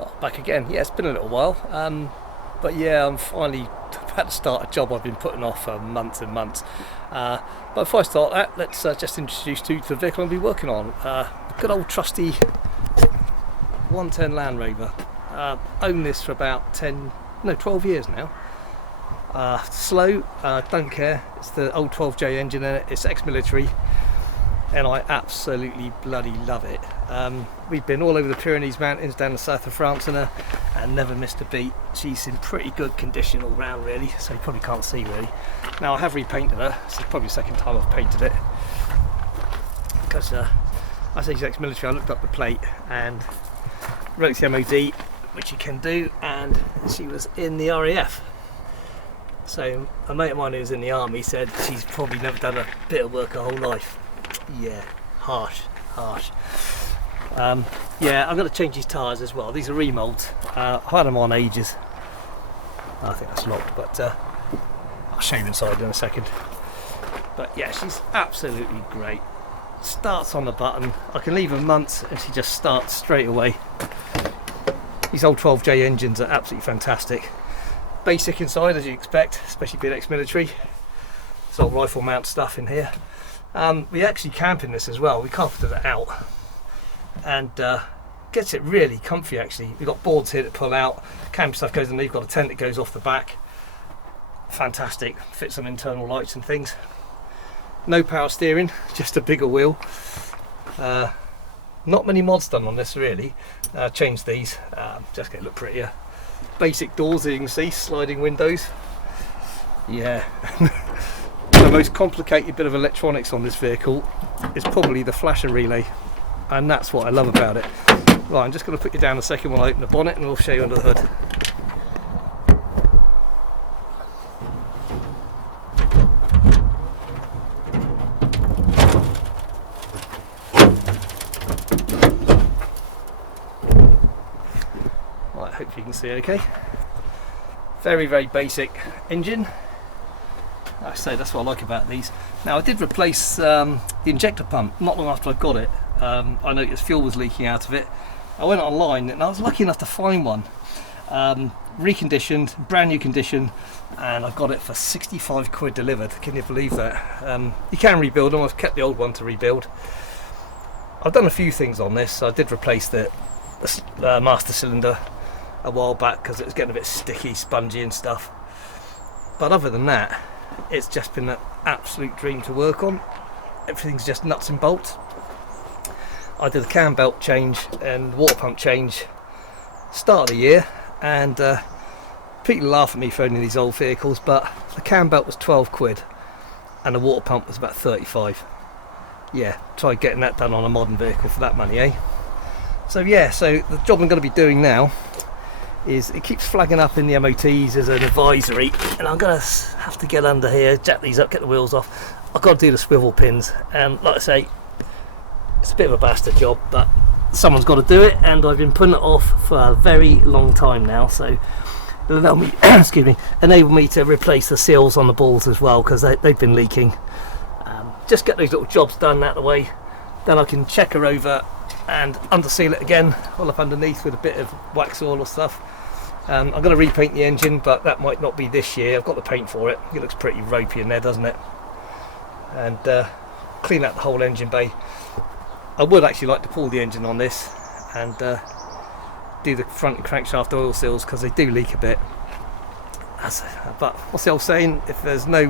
Oh, back again. Yeah, it's been a little while. But yeah, I'm finally about to start a job I've been putting off for months and months. But before I start that, let's just introduce you to the vehicle I'll be working on. Good old trusty 110 Land Rover. Owned this for about 12 years now. Slow, don't care. It's the old 12J engine in it. It's ex-military. And I absolutely bloody love it. We've been all over the Pyrenees Mountains down the south of France in her and never missed a beat. She's in pretty good condition all round really, so you probably can't see really. Now I have repainted her, so it's probably the second time I've painted it. Because I say she's ex-military, I looked up the plate and wrote to the MOD, which you can do, and she was in the RAF. So a mate of mine who was in the army said she's probably never done a bit of work her whole life. Yeah, harsh. Yeah, I'm going to change these tyres as well. These are remolds. I've had them on ages. I think that's locked, but I'll show you inside in a second. But yeah, she's absolutely great. Starts on the button. I can leave her months and she just starts straight away. These old 12J engines are absolutely fantastic. Basic inside as you expect, especially being ex-military. It's all rifle mount stuff in here. We actually camp in this as well. We carpeted it out and gets it really comfy actually. We've got boards here that pull out, camp stuff goes underneath, got a tent that goes off the back. Fantastic, fits some internal lights and things. No power steering, just a bigger wheel. Not many mods done on this really. Changed these, just get it look prettier. Basic doors as you can see, sliding windows. Yeah. The most complicated bit of electronics on this vehicle is probably the flasher relay, and that's what I love about it. Right, I'm just going to put you down a second while I open the bonnet and we'll show you under the hood. Right, hope you can see okay. Very basic engine. I say that's what I like about these. Now I did replace the injector pump not long after I got it. I noticed fuel was leaking out of it. I went online and I was lucky enough to find one. Reconditioned, brand new condition, and I got it for 65 quid delivered. Can you believe that? You can rebuild them. I've kept the old one to rebuild. I've done a few things on this. I did replace the master cylinder a while back because it was getting a bit sticky, spongy and stuff. But other than that, it's just been an absolute dream to work on. Everything's just nuts and bolts. I did a cam belt change and water pump change start of the year, and people laugh at me for owning these old vehicles, but the cam belt was 12 quid and the water pump was about 35. Yeah, try getting that done on a modern vehicle for that money, eh? So yeah, so the job I'm going to be doing now is it keeps flagging up in the MOTs as an advisory, and I'm going to have to get under here, jack these up, get the wheels off. I've got to do the swivel pins, and like I say, it's a bit of a bastard job, but someone's got to do it, and I've been putting it off for a very long time now, so it'll allow me, excuse me, enable me to replace the seals on the balls as well, because they've been leaking. Just get those little jobs done out of the way, then I can check her over and underseal it again, all up underneath with a bit of wax oil or stuff. I'm going to repaint the engine, but that might not be this year. I've got the paint for it. It looks pretty ropey in there, doesn't it? And clean out the whole engine bay. I would actually like to pull the engine on this and do the front and crankshaft oil seals, because they do leak a bit. But what's the old saying? If there's no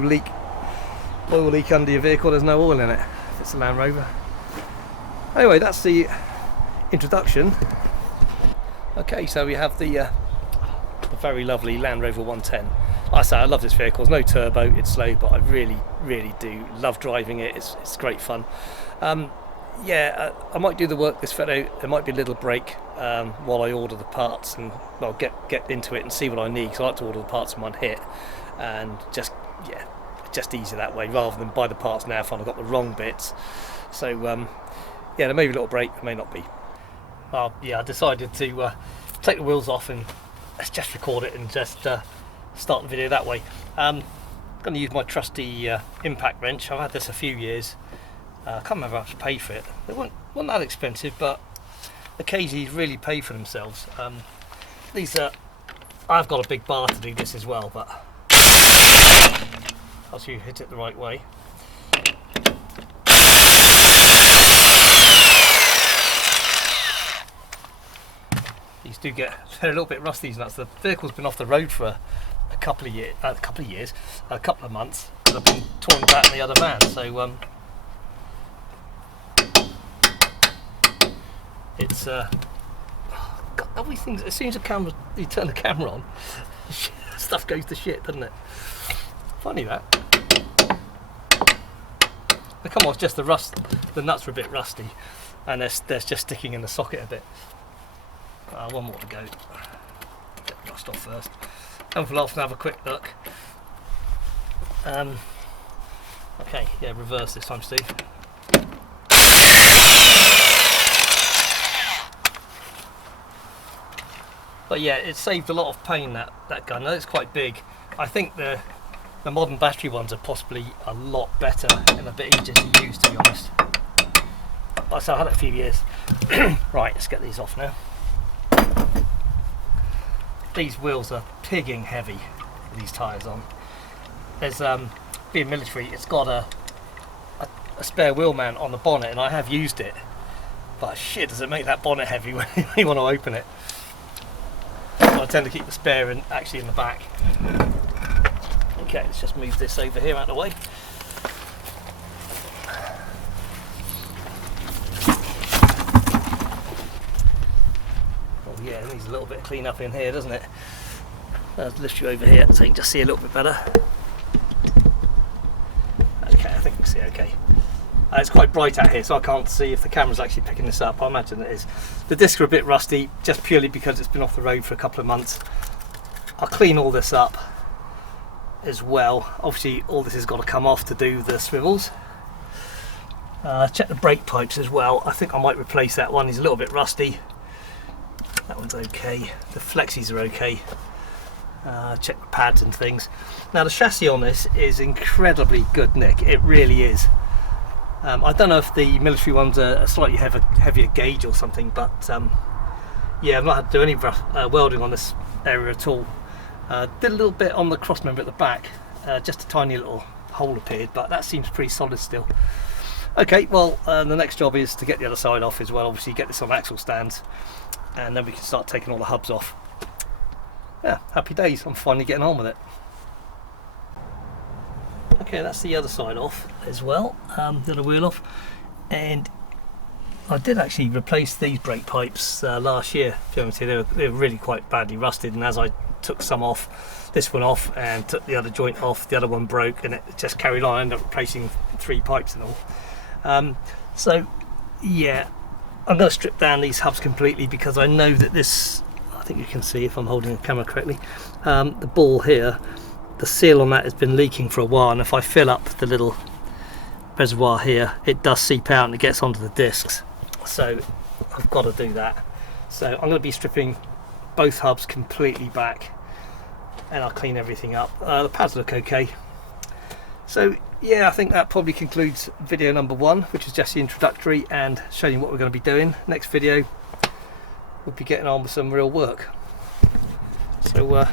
oil leak under your vehicle, there's no oil in it. If it's a Land Rover. Anyway, that's the introduction. Okay, so we have the very lovely Land Rover 110. Like I say, I love this vehicle. It's no turbo, it's slow, but I really do love driving it. It's great fun. Yeah, I might do the work this Friday. There might be a little break while I order the parts and well get into it and see what I need, because I like to order the parts in one hit, and just easier that way rather than buy the parts now if I've got the wrong bits. So yeah, there may be a little break, there may not be. Yeah, I decided to take the wheels off and let's just record it and just start the video that way. I'm going to use my trusty impact wrench. I've had this a few years. I can't remember how much I paid for it. They weren't that expensive, but occasionally really pay for themselves. these are, I've got a big bar to do this as well, but I'll see you hit it the right way. These do get, they're a little bit rusty, these nuts. The vehicle's been off the road for a couple of months. I've been touring back in the other van, so it's God, all these things. As soon as you turn the camera on, stuff goes to shit, doesn't it? Funny that. But come on, it's just the rust. The nuts are a bit rusty, and they're just sticking in the socket a bit. One more to go. Get the rust off first. And we'll often have a quick look. Okay, yeah, reverse this time, Steve. But yeah, it saved a lot of pain, that gun. It's quite big. I think the modern battery ones are possibly a lot better and a bit easier to use, to be honest. But so I had it a few years. Right, let's get these off now. These wheels are pigging heavy with these tyres on. There's being military, it's got a spare wheel mount on the bonnet, and I have used it, but shit does it make that bonnet heavy when you want to open it. So I tend to keep the spare actually in the back. Okay, let's just move this over here out of the way. Oh yeah, it needs a little bit of clean up in here, doesn't it? I'll lift you over here so you can just see a little bit better. Okay, I think we can see okay. It's quite bright out here, so I can't see if the camera's actually picking this up. I imagine it is. The discs are a bit rusty, just purely because it's been off the road for a couple of months. I'll clean all this up as well. Obviously, all this has got to come off to do the swivels. Check the brake pipes as well. I think I might replace that one. He's a little bit rusty. That one's okay. The flexies are okay. Check the pads and things. Now the chassis on this is incredibly good nick. It really is. I don't know if the military ones are a slightly heavier gauge or something, but yeah, I've not had to do any welding on this area at all. Did a little bit on the cross member at the back, just a tiny little hole appeared, but that seems pretty solid still. Okay, well the next job is to get the other side off as well. Obviously get this on axle stands, and then we can start taking all the hubs off. Yeah, happy days, I'm finally getting on with it. Okay, that's the other side off as well, the other wheel off, and I did actually replace these brake pipes last year. They were really quite badly rusted, and as I took some off, this one off, and took the other joint off, the other one broke, and it just carried on. I ended up replacing 3 pipes and all. So yeah, I'm going to strip down these hubs completely, because I know that this, I think you can see if I'm holding the camera correctly, the ball here, the seal on that has been leaking for a while, and if I fill up the little reservoir here, it does seep out and it gets onto the discs. So I've got to do that. So I'm going to be stripping both hubs completely back, and I'll clean everything up. The pads look okay. So yeah, I think that probably concludes video number 1, which is just the introductory and showing you what we're going to be doing. Next video we'll be getting on with some real work. So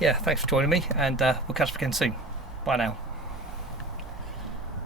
yeah, thanks for joining me, and we'll catch up again soon. Bye now.